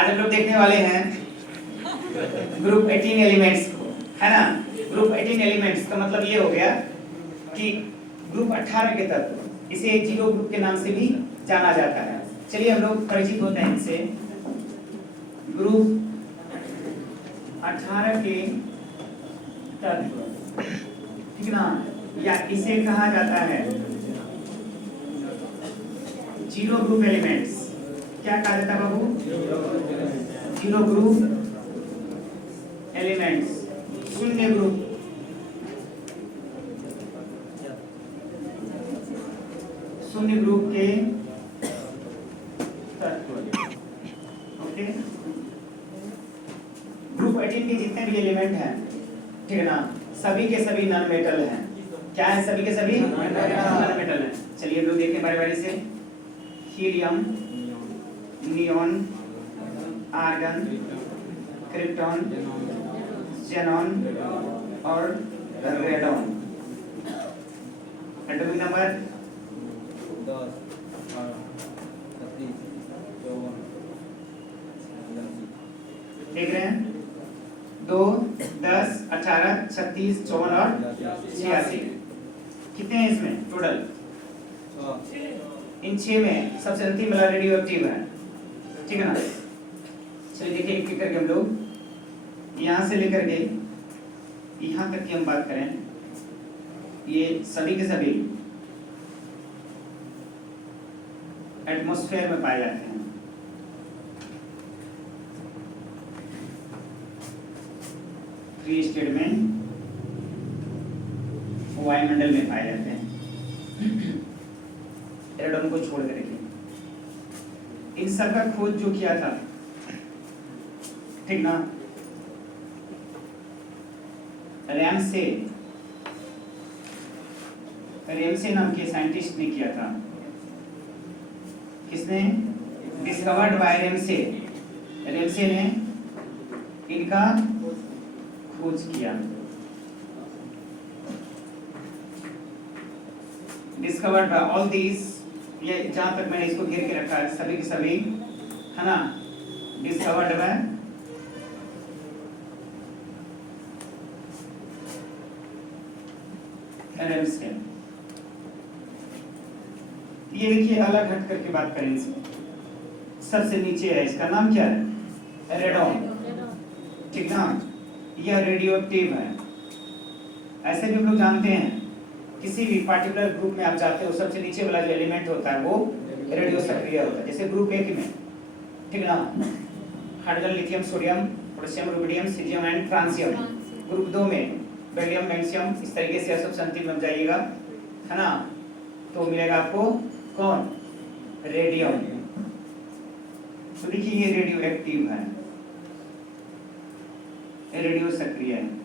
आज हम लोग देखने वाले हैं ग्रुप 18 एलिमेंट्स को, है ना। ग्रुप 18 एलिमेंट्स का मतलब ये हो गया कि ग्रुप 18 के तत्व, इसे जीरो ग्रुप के नाम से भी जाना जाता है। चलिए हम लोग परिचित होते हैं इनसे। ग्रुप 18 के तत्व, ठीक ना, या इसे कहा जाता है जीरो ग्रुप एलिमेंट्स। क्या कहा जाता है बाबू? जीरो ग्रुप एलिमेंट्स, शून्य ग्रुप। शून्य ग्रुप के तत्व। ओके, ग्रुप 18 के जितने भी एलिमेंट हैं, ठीक है ना, सभी के सभी नॉन मेटल हैं। क्या है? सभी के सभी नॉन मेटल हैं। चलिए हम लोग देखें बारी बारी से। Helium, neon, argon, krypton, xenon और रेडॉन। एटॉमिक नंबर 10, 12, 30, 54, देख रहे हैं? 2, 10, 18, 36, 54 और 86। कितने हैं इसमें टोटल? इन 6 में सबसे अंतिम वाला रेडियो एक्टिव है, ठीक है ना। चलिए देखिए एक एक करके हम लोग यहाँ से लेकर के यहाँ तक की हम बात करें, ये सभी के सभी एटमॉस्फेयर में पाए जाते हैं। फ्री स्टेट में वायुमंडल में पाए जाते हैं, रेडॉन को छोड़ करके। इन सब का खोज जो किया था, ठीक ना, रैमसे नाम के साइंटिस्ट ने किया था। किसने? Discovered by Ramsay. रैमसे ने इनका खोज किया। डिस्कवर्ड बाय ऑल दीज, ये जहां तक मैंने इसको घेर के रखा है, सभी के सभी, है ना, डिस्कवर्ड बाय रैमसे। ये देखिए अलग हट करके बात करें इसमें, सबसे नीचे है, इसका नाम क्या है? रेडॉन, ठीक ना। यह रेडियो एक्टिव है। ऐसे भी हम लोग जानते हैं किसी भी पार्टिकुलर ग्रुप में आप जाते हो, सबसे नीचे वाला जो एलिमेंट होता है वो रेडियो सक्रिय होता है। जैसे ग्रुप 1 में, ठीक ना, hydrogen, lithium, sodium, potassium, rubidium, caesium and francium. Group 2 में बेरिलियम, मैग्नीशियम, इस तरीके से सब अंतिम में जाइएगा, है ना, तो मिलेगा आपको कौन? रेडियम। तो देखिए ये रेडियो एक्टिव है, रेडियो सक्रिय है।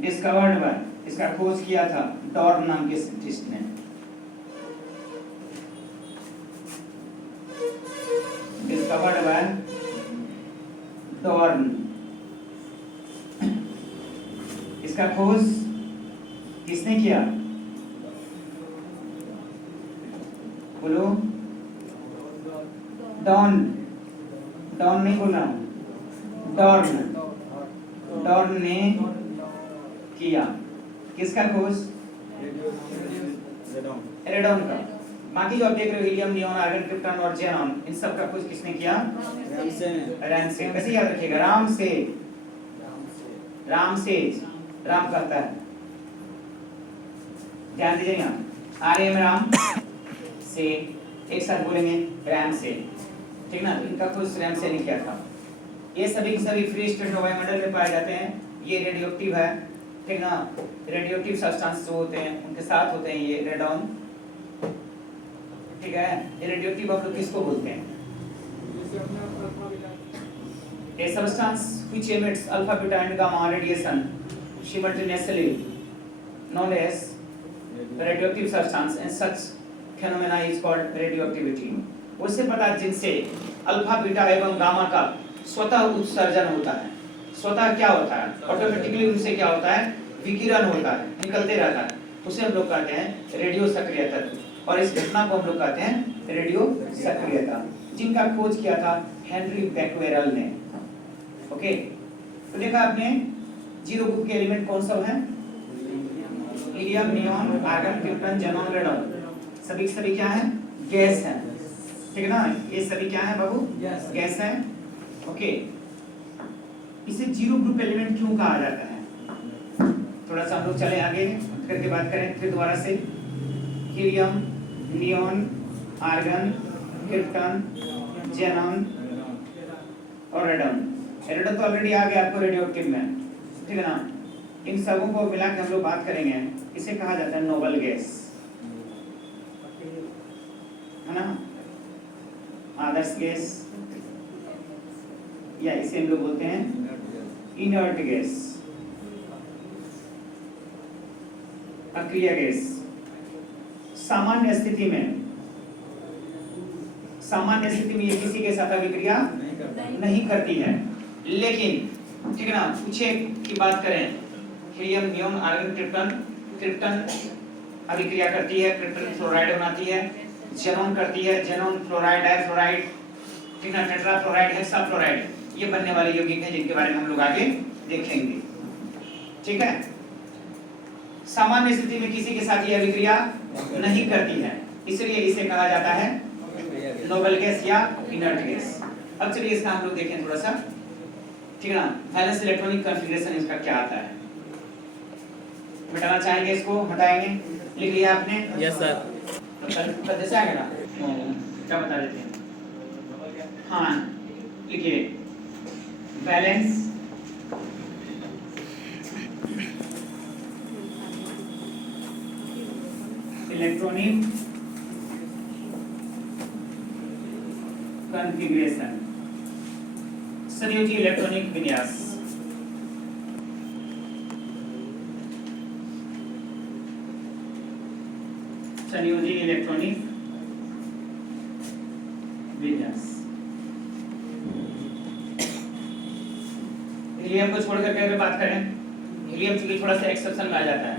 डिस्कवर्ड बाय, इसका खोज किया था डॉर्न नाम के साइंटिस्ट ने। डिस्कवर्ड बाय डॉर्न, इसका खोज किसने किया? बोलो। डॉन, डॉन नहीं बोल रहा हूं, डॉर्न, डॉर्न ने किया। किसका खोज? रेडॉन का। बाकी जो आप देख रहे हो, हीलियम, नियॉन, आर्गन, क्रिप्टॉन और ज़ेनॉन, इन सब का खोज किसने किया? रैमसे। कैसे याद रखिएगा? राम से, राम से, राम कहता है, ध्यान दीजिएगा। आर्य में राम से, एक साथ बोलेंगे रैम से, ठीक ना। इनका खोज रैमसे ने किया था। ये सभी के सभी फ्री स्टेट वायुमंडल में पाए जाते हैं। ये रेडियो एक्टिव है, ठीक ना। रेडियो एक्टिव सब्सटेंस जो होते हैं उनके साथ होते हैं ये रेडॉन, ठीक है। ये रेडियो एक्टिव आप लोग किसको बोलते हैं? A substance which emits alpha, beta and gamma radiation simultaneously known as radioactive substance, and such phenomena is called radioactivity। उससे पता जिनसे अल्फा, बीटा एवं गामा का स्वतः उत्सर्जन होता है। स्वतः क्या होता है? ऑटोमेटिकली उनसे क्या होता है? विकिरण होता है, निकलते रहता है। उसे हम लोग कहते हैं रेडियो सक्रिय तत्व, और इस घटना को हम लोग कहते हैं रेडियो सक्रियता, जिनका खोज किया था हेनरी बैक्वेरेल ने। ओके, तो देखा आपने जीरो ग्रुप के एलिमेंट कौन सब हैं? Helium, neon, argon, krypton, xenon, radon. सभी क्या हैं? गैस हैं, ठीक है ना? ये सभी क्या हैं बाबू? गैस हैं। ओके, इसे जीरो ग्रुप एलिमेंट क्यों कहा जाता है? थोड़ा सा हम लोग चले आगे करके बात करें फिर दोबारा से। Helium, neon, argon, krypton, xenon और रेडॉन। रेडॉन तो ऑलरेडी आ गया आपको रेडियो एक्टिव में, ठीक है ना? इन सबों को मिला के हम लोग बात करेंगे, इसे कहा जाता है नोबल गैस, है ना? आदर्श गैस, या इसे हम लोग बोलते हैं इनर्ट गैस, अक्रिय गैस। सामान्य स्थिति में ये किसी के साथ अभिक्रिया नहीं करती है, लेकिन ठीक है ना, कुछ की बात करें, हीलियम, नियॉन, आर्गन, क्रिप्टन अभिक्रिया करती है, क्रिप्टन फ्लोराइड बनाती है, ज़ेनॉन करती है, ज़ेनॉन फ्लोराइड, डाइफ्लोराइड, ठीक है, टेट्राफ्लोराइड, हेक्साफ्लोराइड, ये बनने वाले यौगिक हैं जिनके बारे में हम लोग आगे देखेंगे, ठीक है? सामान्य स्थिति में किसी के साथ ये अभिक्रिया नहीं करती है, इसलिए इसे कहा जाता है नोबल गैस या इनर्ट गैस। अब चलिए इसका हम लोग देखें थोड़ा सा, ठीक है ना? वैलेंस इलेक्ट्रॉनिक कॉन्फ़िगरेशन इसका क्या आता है? मिटाना चाहेंगे इसको, हटाएंगे? लिख लिया आपने? Yes sir. तो जैसे आ गया ना, क्या बता देते हैं? हाँ, लिखिए वैलेंस इलेक्ट्रॉनिक कॉन्फ़िगरेशन, संयोजी इलेक्ट्रॉनिक विन्यास। संयोजी इलेक्ट्रॉनिक विन्यास। हीलियम को छोड़कर के अगर बात करें, हीलियम चूंकि थोड़ा सा एक्सेप्शन में आ जाता है,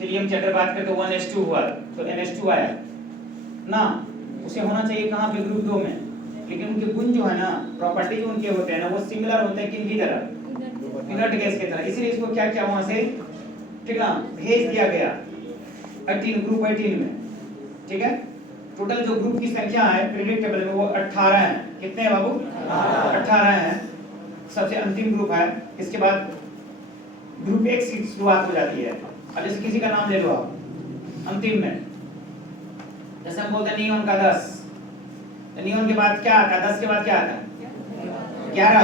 हीलियम की अगर बात करें तो 1s2 हुआ तो NH2 आया ना, उसे होना चाहिए कहाँ पे? ग्रुप 2 में, लेकिन उनके गुण जो है ना, प्रॉपर्टी जो उनके होते हैं ना, वो सिमिलर होते हैं किनकी तरह? इनर्ट गैस की तरह। इसलिए इसको क्या किया वहां से, ठीक ना, भेज दिया गया 18 ग्रुप 18 में, ठीक है? टोटल जो ग्रुप की संख्या है पीरियोडिक टेबल में वो 18 है। कितने हैं बाबू? 18 हैं। सबसे अंतिम ग्रुप है, इसके बाद ग्रुप 1 की शुरुआत हो जाती है। अब जैसे किसी का नाम ले लो आप, अंतिम में जैसे हम बोलते हैं नियॉन का 10, तो नियॉन के बाद क्या आता है? 10 के बाद क्या आता है? 11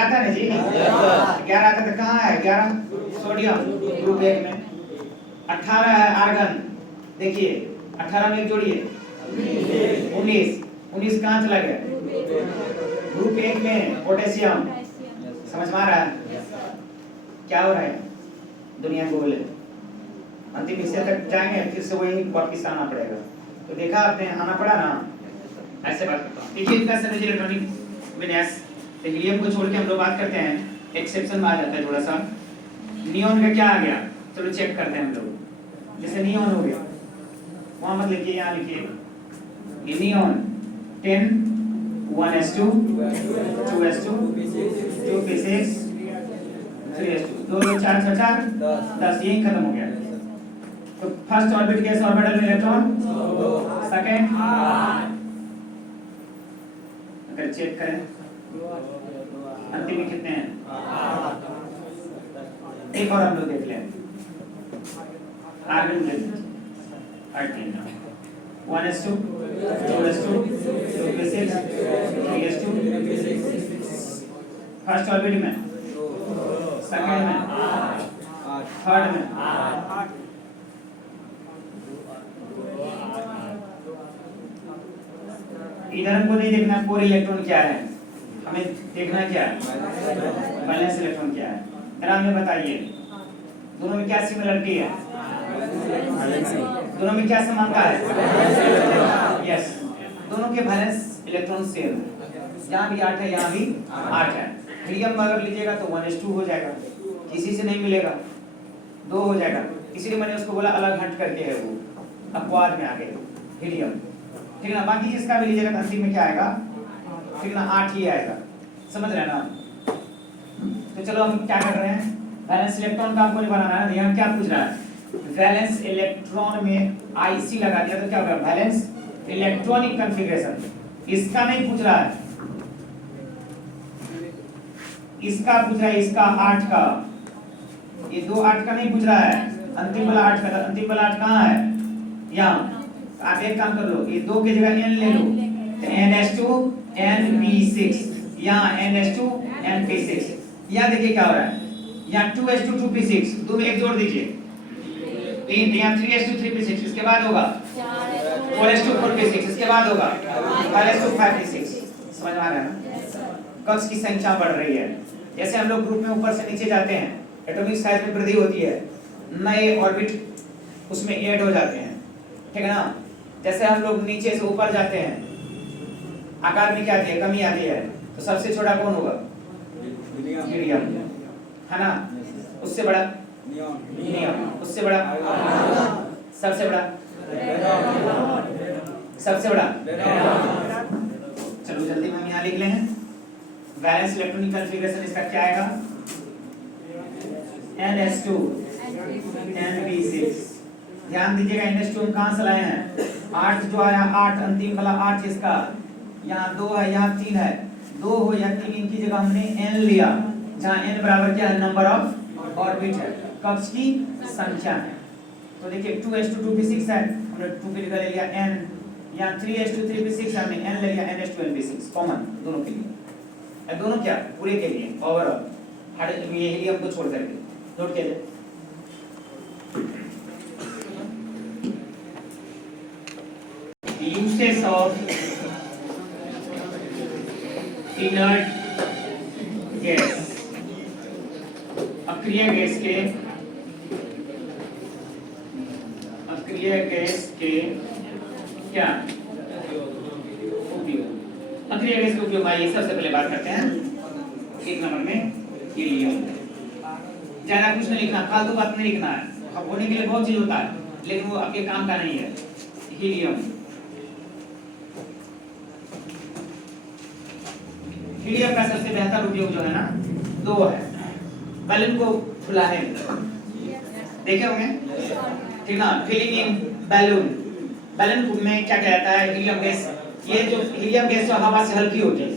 आता है ना जी? 11 आता है, कहाँ है 11? सोडियम ग्रुप 1 में। 18 है आर्गन, देखिए 18 में जोड़िए 19 कहाँ चला गया? ग्रुप 1 में पोटेशियम। समझ में आ रहा है क्या हो रहा है? दुनिया को बोले अंतिम हिस्से तक जाएंगे, फिर से वही वापस आना पड़ेगा। तो देखा आपने, आना पड़ा ना, ऐसे बात करता हूँ। देखिए इनका संयोजी इलेक्ट्रॉनिक विन्यास, तो हीलियम को छोड़ के हम लोग बात करते हैं, एक्सेप्शन में आ जाता है थोड़ा सा। नियॉन का क्या आ गया? चलो चेक करते हैं हम लोग। जैसे नियॉन हो गया, वहां मत लिखिए, यहाँ लिखिए ये neon 10 1s2 2s2 2p6 3s2 2 2 4 6 4 10, यही खत्म हो गया। तो फर्स्ट ऑर्बिट गैस ऑर्बिटल में इलेक्ट्रॉन, सेकंड, अगर चेक करें अंतिम में कितने हैं? एक और हम लोग देख लें, आर्गन में 1s2 2s2 2p6 3s2 first orbit में, सेकंड में, थर्ड में, इधर हमको नहीं देखना कोर इलेक्ट्रॉन क्या है, हमें देखना क्या है? वैलेंस इलेक्ट्रॉन क्या है। जरा हमें बताइए दोनों में क्या सिमिलरिटी है? दोनों में क्या समानता है? यस, दोनों के वैलेंस इलेक्ट्रॉन सेम है। यहाँ भी 8 है, यहाँ भी 8 है। हीलियम अगर लीजिएगा तो 1s2 हो जाएगा, किसी से नहीं मिलेगा। 2 हो जाएगा, इसीलिए मैंने उसको बोला अलग हट करके है वो, अपवाद में आ गए हीलियम, ठीक है ना। बाकी जिसका भी लीजिएगा अंतिम में क्या आएगा, ठीक है ना, 8 ही आएगा, समझ रहे हैं ना। तो चलो हम क्या कर रहे हैं, वैलेंस इलेक्ट्रॉन का आपको बनाना है। यहाँ क्या पूछ रहा है, वैलेंस इलेक्ट्रॉन में आईसी लगा दिया तो क्या होगा, वैलेंस इलेक्ट्रॉनिक कॉन्फ़िगरेशन। इसका नहीं पूछ रहा है, इसका पूछ रहा है, इसका 8 का, ये 2 8 का नहीं पूछ रहा है, अंतिम वाला 8 का। अंतिम वाला 8 कहाँ है, यहाँ। आप एक काम कर लो, ये 2 की जगह n ले लो, तो NH2 NP6, यहाँ NH2 NP6। यहाँ देखिए क्या हो रहा है, यहाँ 2H2 2P6, 2 में 1 जोड़ दीजिए 3, यहाँ 3H2 3P6, इसके बाद होगा 4H2 4P6, इसके बाद होगा 5H2 5P6। समझ में आ रहा है ना, कक्ष की संख्या बढ़ रही है। जैसे हम लोग ग्रुप में ऊपर से नीचे जाते हैं, एटॉमिक साइज में वृद्धि होती है, नए ऑर्बिट उसमें ऐड हो जाते हैं, ठीक है ना। जैसे हम लोग नीचे से ऊपर जाते हैं, आकार में क्या आती है, कमी आती है, तो सबसे छोटा कौन होगा, हीलियम, है ना। उससे बड़ा नियॉन, उससे बड़ा, सबसे बड़ा, सबसे बड़ा। चलो जल्दी हम यहाँ लिख लें, वैलेंस इलेक्ट्रॉनिक कॉन्फ़िगरेशन इसका क्या आएगा, NH2 NP6। ध्यान दीजिएगा, NH2 हम कहाँ से लाए हैं, 8 जो आया 8, अंतिम वाला 8 इसका, यहाँ 2 है, यहाँ 3 है, 2 हो या 3 इनकी जगह हमने n लिया, जहाँ n बराबर क्या है, नंबर ऑफ ऑर्बिट है, कक्ष की संख्या है। तो देखिए 2H2 2P6 है, हमने 2 की जगह ले लिया n, यहाँ 3H2 3P6 हमने n ले लिया, NH2 NP6 कॉमन दोनों के लिए, दोनों क्या पूरे के लिए ओवरऑल, हर ये हीलियम को छोड़ करके। नोट कीजिए, uses of inert gas, अक्रिय गैस के, अक्रिय गैस के क्या उपयोग, अक्रिय गैस के उपयोग। आइए सबसे पहले बात करते हैं 1 नंबर में हीलियम। ज्यादा कुछ नहीं लिखना, फालतू बात नहीं लिखना है, होने के लिए बहुत चीज होता है, लेकिन वो आपके काम का नहीं है। हीलियम, हीलियम का सबसे बेहतर उपयोग जो है ना, 2 है। बैलून को फुलाने में देखे होंगे, ठीक ना, फिलिंग इन बैलून। बैलून में क्या कहता है, हीलियम गैस, ये जो हीलियम गैस जो हवा से हल्की होती है,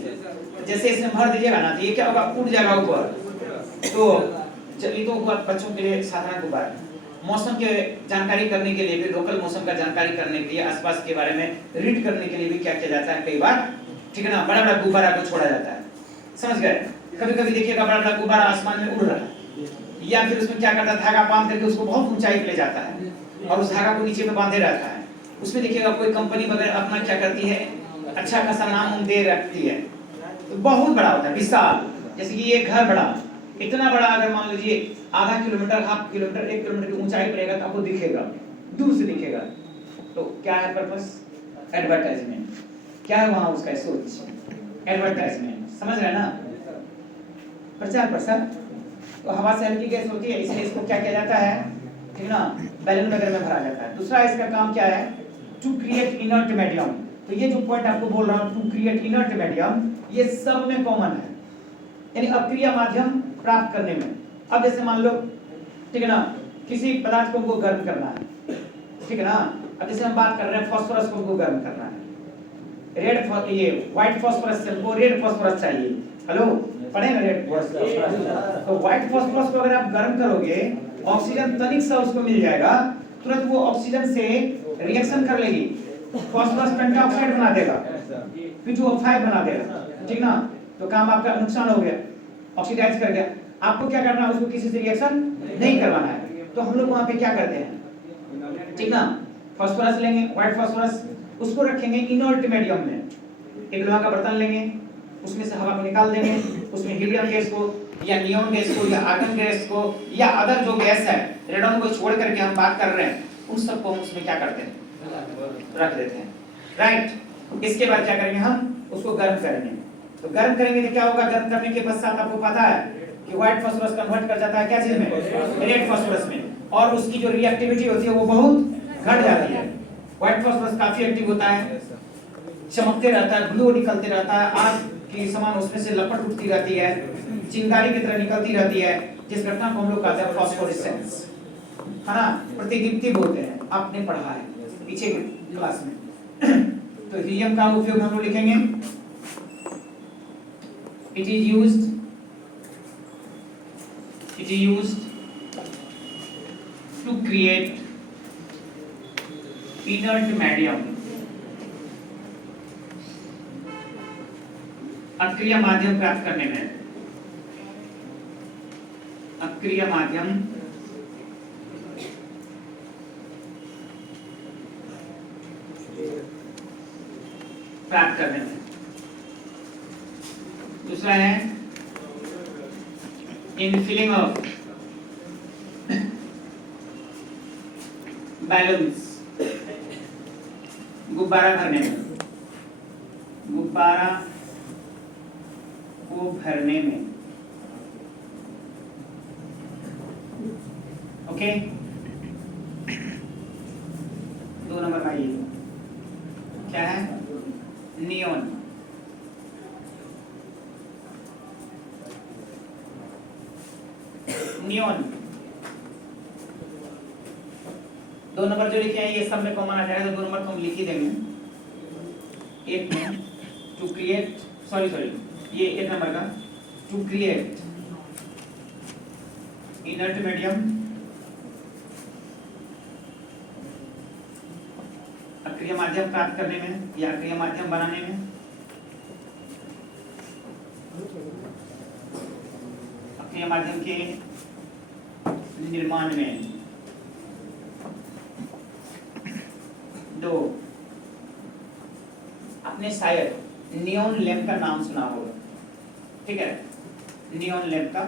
जैसे इसमें भर दीजिएगा ना, तो ये क्या होगा, उड़ जाएगा ऊपर। तो चलिए, तो बच्चों के लिए साधारण गुब्बारा, मौसम के जानकारी करने के लिए भी, लोकल मौसम का जानकारी करने के लिए, आसपास के बारे में रीड करने के लिए भी क्या किया जाता है, कई बार, ठीक है ना, बड़ा बड़ा गुब्बारा को छोड़ा जाता है, समझ गए। कभी कभी देखिएगा बड़ा बड़ा गुब्बारा आसमान में उड़ रहा है, या फिर उसमें क्या करता है, धागा बांध करके उसको बहुत ऊंचाई पे ले जाता है और उस धागा को नीचे में बांधे रहता है। उसमें देखिएगा कोई कंपनी वगैरह अपना क्या करती है, अच्छा खासा नाम दे रखती है, तो बहुत बड़ा होता है, विशाल। जैसे कि ये घर बड़ा, इतना बड़ा, अगर मान लीजिए आधा किलोमीटर, हाफ किलोमीटर, 1 किलोमीटर की ऊंचाई पर रहेगा तो आपको दिखेगा, दूर से दिखेगा। तो क्या है पर्पस, एडवर्टाइजमेंट। क्या है वहां उसका सोच, एडवर्टाइजमेंट, समझ रहे हैं ना, प्रचार प्रसार। तो हवा से हल्की गैस होती है, इसलिए इसको क्या किया जाता है, ठीक ना, बैलून वगैरह में भरा जाता है। दूसरा इसका काम क्या है, टू क्रिएट इनर्ट मीडियम। तो ये जो पॉइंट आपको बोल रहा हूं, टू क्रिएट इनर्ट मीडियम, ये सब में कॉमन है, यानी अक्रिय माध्यम प्राप्त करने में। अब जैसे मान लो, ठीक है ना, किसी पदार्थ को हमको गर्म करना है, ठीक है ना। अब जैसे हम बात कर रहे हैं फास्फोरस को हमको गर्म करना है, रेड, ये व्हाइट फास्फोरस से हमको रेड फास्फोरस चाहिए। हेलो, पढ़े ना रेड फास्फोरस। तो व्हाइट फास्फोरस को अगर आप गर्म करोगे, ऑक्सीजन तनिक सा उसको मिल जाएगा, तुरंत वो ऑक्सीजन से रिएक्शन कर लेगी, फास्फोरस पेंटाऑक्साइड बना देगा, P2O5 बना देगा, ठीक ना। तो काम आपका नुकसान हो गया, ऑक्सीडाइज कर गया। आपको क्या करना है, उसको किसी से रिएक्शन नहीं करवाना है। तो हम लोग वहां पे क्या करते हैं, ठीक ना, फास्फोरस लेंगे, व्हाइट फास्फोरस, उसको रखेंगे इनर्ट मीडियम में। एक लोहा का बर्तन लेंगे, उसमें से हवा को निकाल देंगे, उसमें हीलियम गैस को या नियॉन गैस को या आर्गन गैस को या अदर जो गैस है, रेडॉन को छोड़ करके हम बात कर रहे हैं, उन सबको हम उसमें क्या करते हैं, रख देते हैं, राइट। इसके बाद क्या करेंगे, हम उसको गर्म करेंगे। तो गर्म करेंगे तो क्या होगा, गर्म करने के पश्चात आपको पता है कि व्हाइट फास्फोरस कन्वर्ट कर जाता है क्या चीज में, रेड फास्फोरस में, और उसकी जो रिएक्टिविटी होती है वो बहुत घट जाती है। व्हाइट फास्फोरस काफी एक्टिव होता है, चमकते रहता है, ग्लो निकलते रहता है, आग की समान उसमें से लपट उठती रहती है, चिंगारी की तरह निकलती रहती है, जिस घटना को हम लोग कहते हैं फास्फोरेसेंस, है ना, प्रतिदीप्ति बोलते हैं, आपने पढ़ा है पीछे के क्लास में। तो हीलियम का उपयोग हम लोग लिखेंगे, it is used to create inert medium, अक्रिय माध्यम प्राप्त करने में, अक्रिय माध्यम प्राप्त करने में। दूसरा है इन फिलिंग ऑफ बैलून्स, गुब्बारा भरने में, गुब्बारा को भरने में। ओके, 2 नंबर का ये क्या है, नियॉन। नियॉन 2 नंबर जो लिखे हैं ये सब में कॉमन आ जाएगा, तो 2 नंबर तो हम लिख ही देंगे। एक में टू क्रिएट, सॉरी ये 1 नंबर का, टू क्रिएट इनर्ट मीडियम, अक्रिय माध्यम प्राप्त करने में या अक्रिय माध्यम बनाने में, अक्रिय माध्यम के निर्माण में। 2, आपने शायद नियॉन लैंप का नाम सुना होगा, ठीक है, नियॉन लैंप का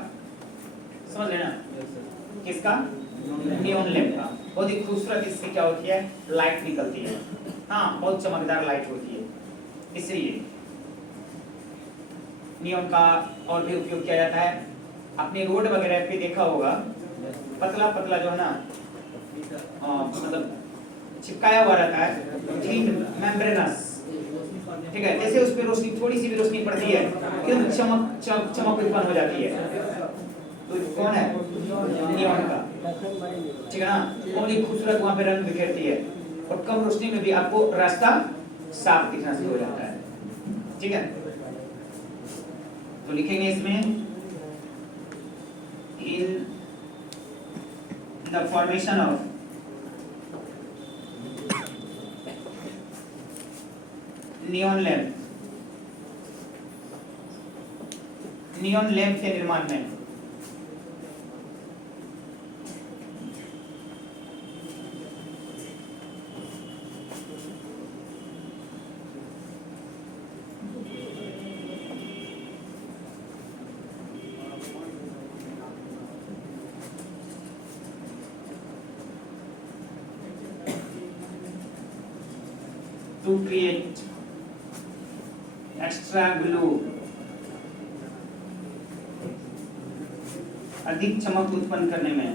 समझ लेना, किसका, नियॉन लैंप का। बहुत ही खूबसूरत इससे क्या होती है, लाइट निकलती है, हाँ बहुत चमकदार लाइट होती है, इसलिए नियॉन का और भी उपयोग किया जाता है। आपने रोड वगैरह पे देखा होगा, पतला पतला जो है ना, मतलब चिपकाया हुआ रहता है, मेम्ब्रेनस, ठीक है, जैसे उस पर रोशनी, थोड़ी सी भी रोशनी पड़ती है फिर चमक उत्पन्न हो जाती है। तो कौन है, नियॉन का, ठीक है ना, बहुत ही खूबसूरत वहां पे रंग बिखेरती है, और कम रोशनी में भी आपको रास्ता साफ दिखना शुरू हो जाता है, ठीक है। तो लिखेंगे इसमें, in the formation of neon lamp, neon lamp के निर्माण में to create extra glue, अधिक चमक उत्पन्न करने में,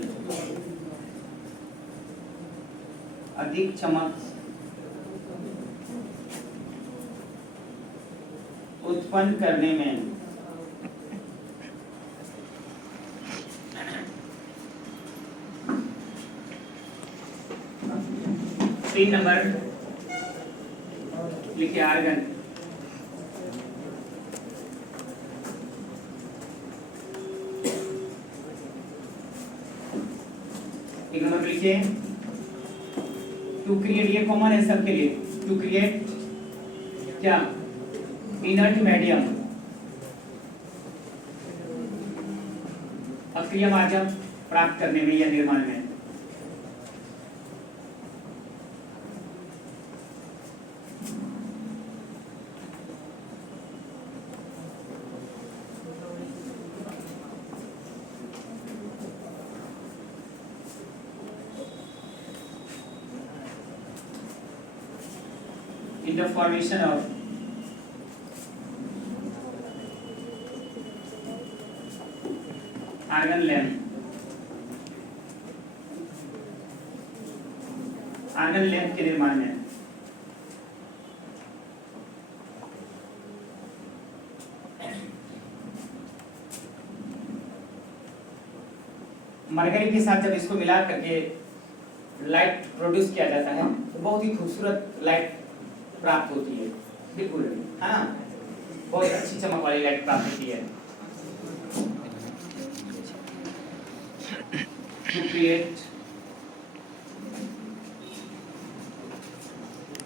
अधिक चमक उत्पन्न करने में। 3 नंबर लिखिए, आर्गन। एक नंबर लिखिए, टू क्रिएट, ये कॉमन है सबके लिए, टू क्रिएट क्या, इनर्ट मीडियम, अक्रिय माध्यम प्राप्त करने में या निर्माण में। In the formation of argon length, argon length के निर्माण में मरकरी के साथ जब इसको मिला करके लाइट प्रोड्यूस किया जाता है तो बहुत ही खूबसूरत लाइट प्राप्त होती है, बिल्कुल है ना, बहुत अच्छी चमक वाली लाइट प्राप्त होती है।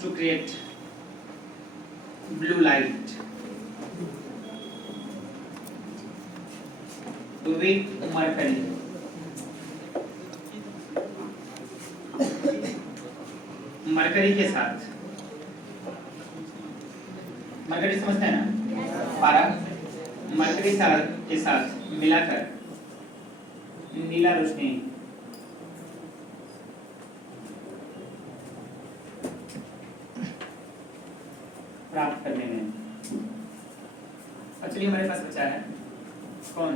To create blue light with mercury, mercury के साथ, मरकरी समझते हैं ना, पारा मरकरी के साथ मिलाकर नीला रोशनी प्राप्त करने में। चलिए हमारे पास बचा है कौन,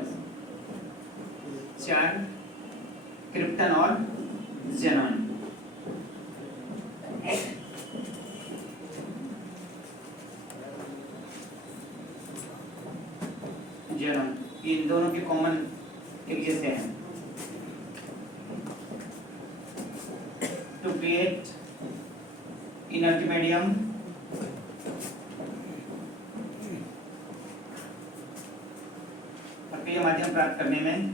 4 क्रिप्टन और ज़ेनॉन। ज़ेनॉन इन दोनों के कॉमन एक जैसे हैं। टू क्रिएट इनर्ट मीडियम अक्रिय माध्यम प्राप्त करने में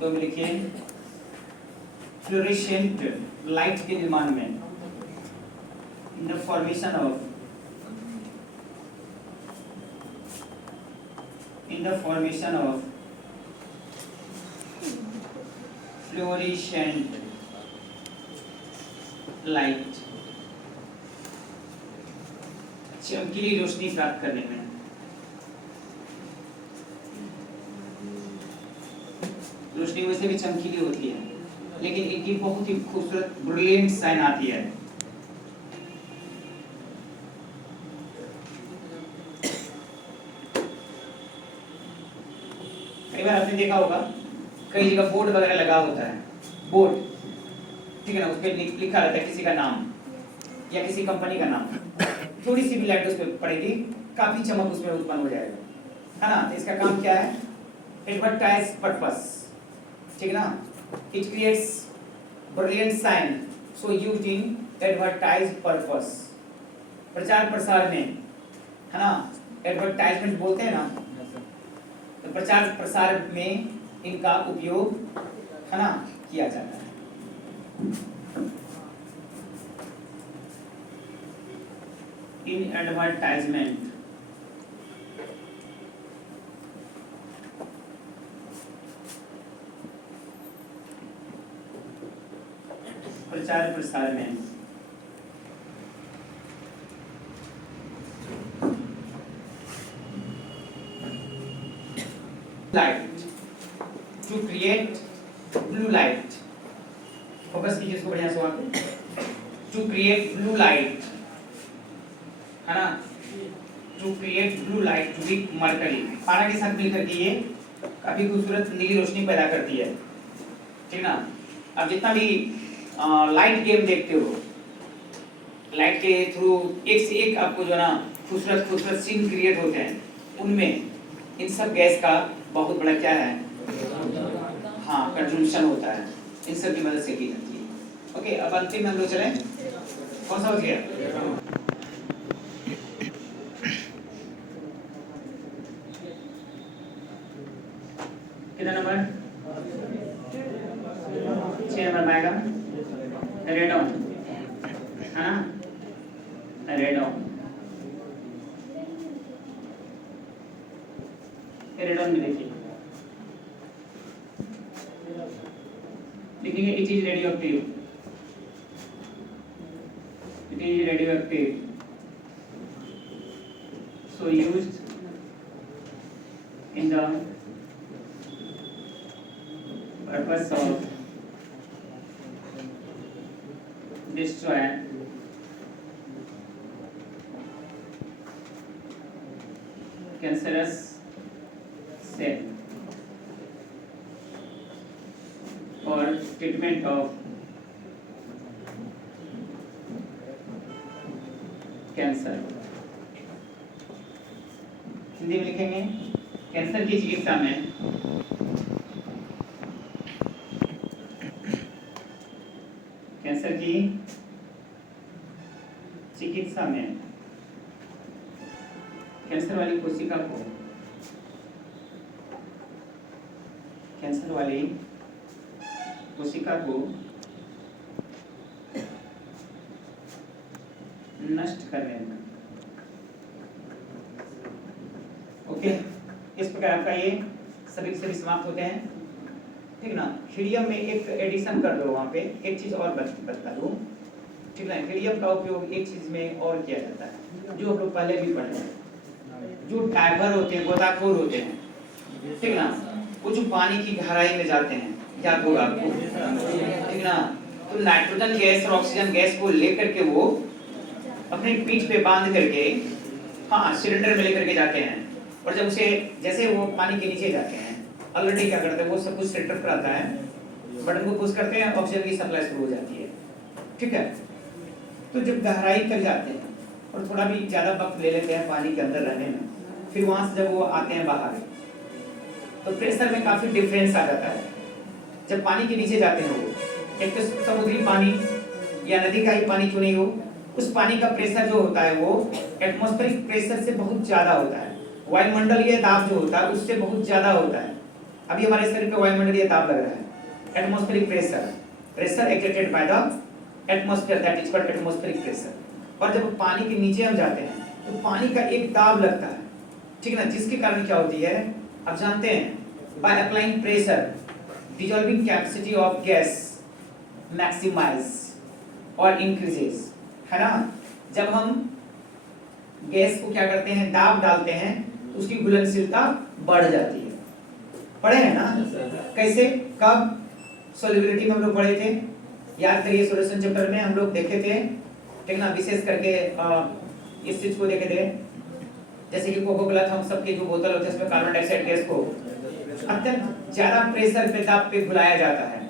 तो लिखिए फ्लोरेसेंट लाइट के निर्माण में in the formation of fluorescent light, चमकीली रोशनी प्राप्त करने में। रोशनी वैसे भी चमकीली होती है लेकिन इनकी बहुत ही खूबसूरत ब्रिलियंट साइन आती है। कई बार आपने देखा होगा कई जगह बोर्ड वगैरह लगा होता है, बोर्ड ठीक है ना, उस पर लिखा रहता है किसी का नाम या किसी कंपनी का नाम, थोड़ी सी भी लाइट उस पर पड़ेगी काफी चमक उसमें उत्पन्न हो जाएगा, है ना। तो इसका काम क्या है, एडवर्टाइज पर्पस, ठीक है ना, it creates brilliant sign so used in advertise purpose, प्रचार प्रसार में, है ना, एडवर्टाइजमेंट बोलते हैं ना, तो प्रचार प्रसार में इनका उपयोग, है ना, किया जाता है। इन एडवर्टाइजमेंट प्रचार प्रसार में light to create blue light, focus कीजिए इसको बढ़िया से वहां पे, टू क्रिएट ब्लू लाइट, है ना, to create blue light with mercury, पारा के साथ मिलकर के ये काफी खूबसूरत नीली रोशनी पैदा करती है, ठीक ना। अब जितना भी लाइट गेम देखते हो, लाइट के थ्रू एक से एक आपको जो ना खूबसूरत खूबसूरत सीन क्रिएट होते हैं, उनमें इन सब गैस का बहुत बड़ा क्या है, हाँ, कंट्रीब्यूशन होता है, इन सब की मदद से की जाती है। ओके, अब अंतिम में हम लोग चलें, कौन सा हो गया, कितना नंबर, 6 नंबर में आएगा रेडॉन, है ना, रेडॉन, रेडॉन में देखिए लिखेंगे it is radioactive, it is radioactive so used in the purpose of destroy cancerous cell for treatment of cancer. Hindi में लिखेंगे कैंसर की चिकित्सा में कैंसर की चिकित्सा में कैंसर वाली कोशिका को कैंसर वाली कोशिका को नष्ट करने में। ओके, इस प्रकार आपका ये सभी के सभी समाप्त होते हैं, ठीक ना। हीलियम में एक एडिशन कर दो, वहां पे एक चीज और बता दो, ठीक ना। हीलियम का उपयोग एक चीज में और किया जाता है जो हम लोग पहले भी पढ़े हैं, जो डाइवर होते हैं, गोताखोर होते हैं, ठीक ना, वो जो पानी की गहराई में जाते हैं, क्या होगा आपको, ठीक ना। तो नाइट्रोजन गैस और ऑक्सीजन गैस को लेकर के वो अपने पीठ पे बांध करके हाँ सिलेंडर में लेकर के जाते हैं, और जब उसे जैसे वो पानी के नीचे जाते हैं ऑलरेडी क्या करते हैं, वो सब कुछ सेटअप पर आता है, बटन को पुश करते हैं, ऑक्सीजन की सप्लाई शुरू हो जाती है, ठीक है। तो जब गहराई तक जाते हैं और थोड़ा भी ज्यादा वक्त ले लेते हैं पानी के अंदर रहने में, फिर वहां से जब वो आते हैं बाहर तो प्रेशर में काफी डिफरेंस आ जाता है। जब पानी के नीचे जाते हैं वो, एक तो समुद्री पानी या नदी का ही पानी क्यों नहीं हो, उस पानी का प्रेशर जो होता है वो एटमॉस्फेरिक प्रेशर से बहुत ज्यादा होता है, वायुमंडलीय दाब जो होता है उससे बहुत ज्यादा होता है। अभी हमारे शरीर पे वायुमंडलीय दाब लग रहा है, atmospheric pressure exerted by the atmosphere, that is called atmospheric pressure. और जब पानी के नीचे हम जाते हैं तो पानी का एक दाब लगता है, ठीक है ना, जिसके कारण क्या होती है आप जानते हैं, by applying pressure dissolving capacity of gas maximize और इंक्रीजेस, है ना। जब हम गैस को क्या करते हैं, दाब डालते हैं तो उसकी घुलनशीलता बढ़ जाती है, पढ़े हैं ना कैसे, कब, सॉल्युबिलिटी में हम लोग पढ़े थे, याद करिए सॉल्यूशन चैप्टर में हम लोग देखे थे, ठीक ना, विशेष करके इस चीज को देखे थे, जैसे कि कोको कोला थम्स अप के जो बोतल होते हैं उसमें कार्बन डाइऑक्साइड गैस को अत्यंत ज्यादा प्रेशर पे दाब पे घुलाया जाता है।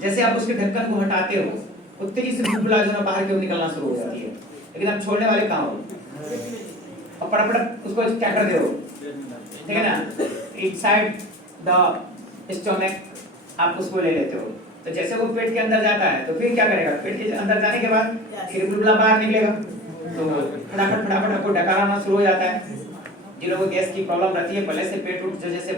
जैसे आप उसके ढक्कन को हटाते हो उतनी ही से बुलबुला जो ना बाहर की ओर निकलना शुरू हो जाती है, लेकिन आप छोड़ने वाले कहाँ हो, और फटाफट उसको क्या कर दे हो, ठीक है ना, इनसाइड द स्टमक आप उसको ले लेते हो। तो जैसे वो पेट के अंदर जाता है तो फिर क्या करेगा, पेट के अंदर जाने के बाद फिर बुलबुला बाहर निकलेगा, तो फटाफट आपको डकारा आना शुरू हो जाता है। जिन लोगों को गैस की प्रॉब्लम रहती है, पहले से पेट उठ जैसे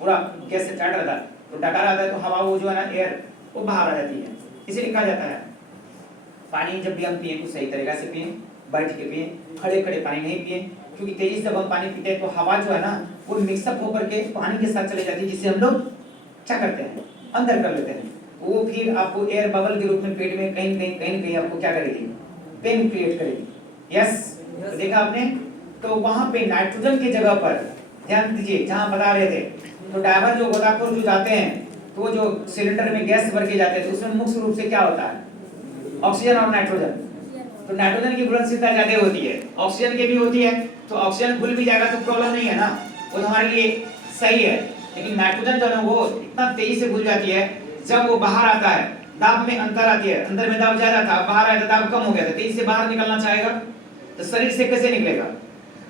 पूरा गैस से चाट रहता है तो डकारा आता है, तो हवा वो जो है ना एयर वो बाहर आ जाती है। इसीलिए कहा जाता है पानी जब भी हम पिए तो सही तरीका से पिए, बैठ के पिए, खड़े खड़े पानी नहीं पिए, क्योंकि तेजी से जब हम पानी पीते हैं तो हवा जो है ना वो मिक्सअप होकर के पानी के साथ चले जाती है, जिससे हम लोग क्या करते हैं, अंदर कर लेते हैं, वो फिर आपको एयर बबल के रूप में पेट में कहीं आपको क्या करेगी, पेन क्रिएट करेगी। यस, तो देखा आपने, तो वहां पे नाइट्रोजन की जगह पर ध्यान दीजिए, जहां बता रहे थे, तो डाइवर जो गोताखोर जो जाते हैं तो जो सिलेंडर में गैस भर के जाते हैं तो उसमें मुख्य रूप से क्या होता है, ऑक्सीजन और नाइट्रोजन। तो नाइट्रोजन की घुलनशीलता ज्यादा होती है, ऑक्सीजन की भी होती है, तो ऑक्सीजन घुल भी जाएगा तो प्रॉब्लम नहीं है ना, वो हमारे लिए सही है। लेकिन नाइट्रोजन जो है वो इतना तेजी से घुल जाती है, जब वो बाहर आता है दाब में अंतर आती है, अंदर में दाब ज्यादा था, बाहर आया तो दाब कम हो गया था, तेजी से बाहर निकलना चाहेगा तो शरीर से कैसे निकलेगा,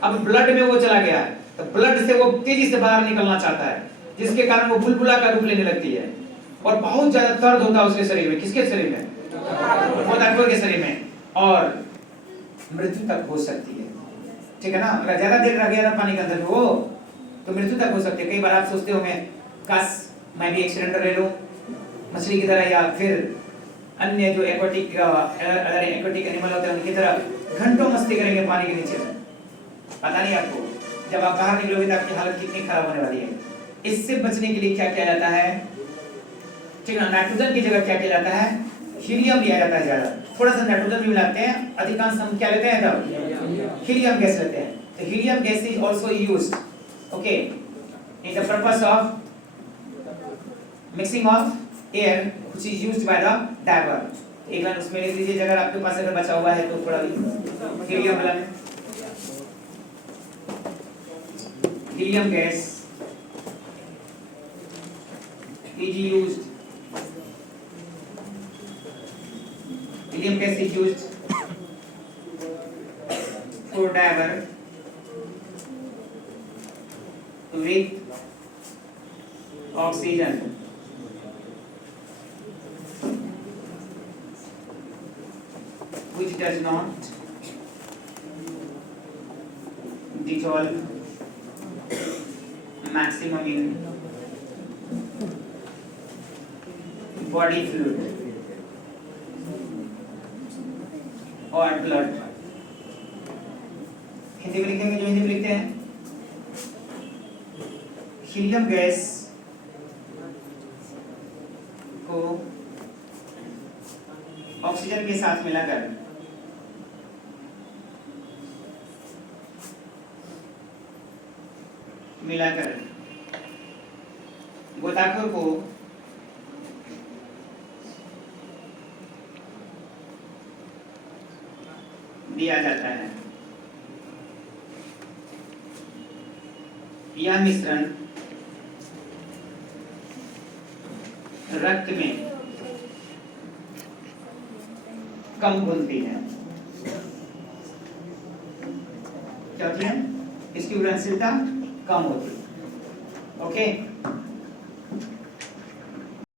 अब ब्लड में वो चला गया है तो ब्लड से वो तेजी से बाहर निकलना चाहता है, जिसके कारण वो बुलबुला का रूप लेने लगती है और बहुत ज्यादा दर्द होता है उसके शरीर में। किसके शरीर में, गोताखोर के शरीर में, और मृत्यु तक हो सकती है, ठीक है ना। अगर ज्यादा देर रह गया ना पानी के अंदर वो तो मृत्यु तक हो सकती है। कई बार आप सोचते होंगे काश मैं भी एक सिलेंडर ले लूं मछली की तरह, या फिर अन्य जो एक्वाटिक एनिमल होते हैं उनकी तरह घंटों मस्ती करेंगे पानी के नीचे में, पता नहीं आपको जब आप बाहर निकलोगे तो आपकी हालत कितनी खराब होने वाली है। इससे बचने के लिए क्या किया जाता है, ठीक है, नाइट्रोजन की जगह क्या किया जाता है, हीलियम लिया जाता है ज्यादा, थोड़ा सा नाइट्रोजन भी मिलाते हैं, अधिकांश हम क्या लेते हैं तब हीलियम गैस लेते हैं। तो helium gas is also used, okay, in the purpose of mixing of air which is used by the diver. एक बार उसमें लिख दीजिए अगर आपके पास अगर बचा हुआ है तो थोड़ा हीलियम वाला में helium gas is used helium gas is used for diver with oxygen which does not dissolve maximum in body fluid और ब्लड। हिंदी में लिखेंगे जो हिंदी में लिखते हैं हीलियम गैस को ऑक्सीजन के साथ मिलाकर गोताखोर को दिया जाता है। यह मिश्रण रक्त में कम घुलती है, क्या होती है? इसकी उड़नशीलता कम होती है। ओके।